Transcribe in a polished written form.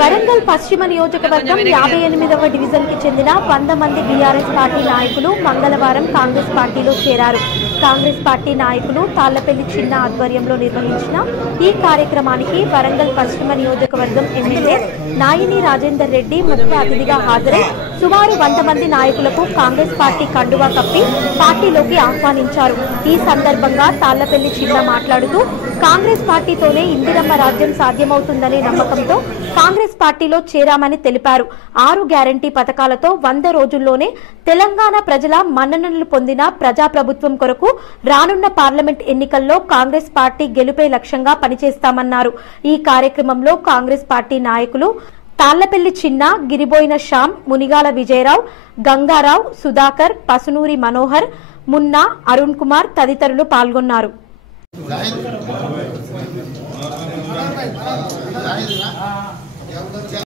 వరంగల్ పశ్చిమ నియోజకవర్గం 58వ డివిజన్ కి చెందిన 100 మంది బీఆర్ఎస్ పార్టీ నాయకులు మంగళవారం కాంగ్రెస్ పార్టీలో చేరారు. కాంగ్రెస్ పార్టీ నాయకులు తాళ్లపల్లి చిన్న ఆధ్వర్యంలో నిర్వహించిన ఈ కార్యక్రమానికి వరంగల్ పశ్చిమ నియోజకవర్గం ఎమ్మెల్యే నాయిని రాజేందర్ రెడ్డి ముఖ్య అతిథిగా హాజరై సుమారు 100 మంది నాయకులకు కాంగ్రెస్ పార్టీ కండువా కప్పి పార్టీలోకి ఆహ్వానించారు. ఈ సందర్భంగా తాళ్లపల్లి చిన్న మాట్లాడుతూ కాంగ్రెస్ పార్టీతోనే ఇందిరమ్మ రాజ్యం సాధ్యమవుతుందనే నమ్మకంతో కాంగ్రెస్ పార్టీలో చేరామని తెలిపారు. 6 గ్యారంటీ పథకాలతో 100 రోజుల్లోనే తెలంగాణ ప్రజల మన్ననలు పొందిన ప్రజాప్రభుత్వం కొరకు రానున్న పార్లమెంట్ ఎన్నికల్లో కాంగ్రెస్ పార్టీ గెలుపే లక్ష్యంగా పనిచేస్తామన్నారు. ఈ కార్యక్రమంలో కాంగ్రెస్ పార్టీ నాయకులు తాళ్లపల్లి చిన్న, గిరిబోయిన శ్యామ్, మునిగాల విజయరావు, గంగారావు, సుధాకర్, పసునూరి మనోహర్, మున్నా, అరుణ్ కుమార్ తదితరులు పాల్గొన్నారు.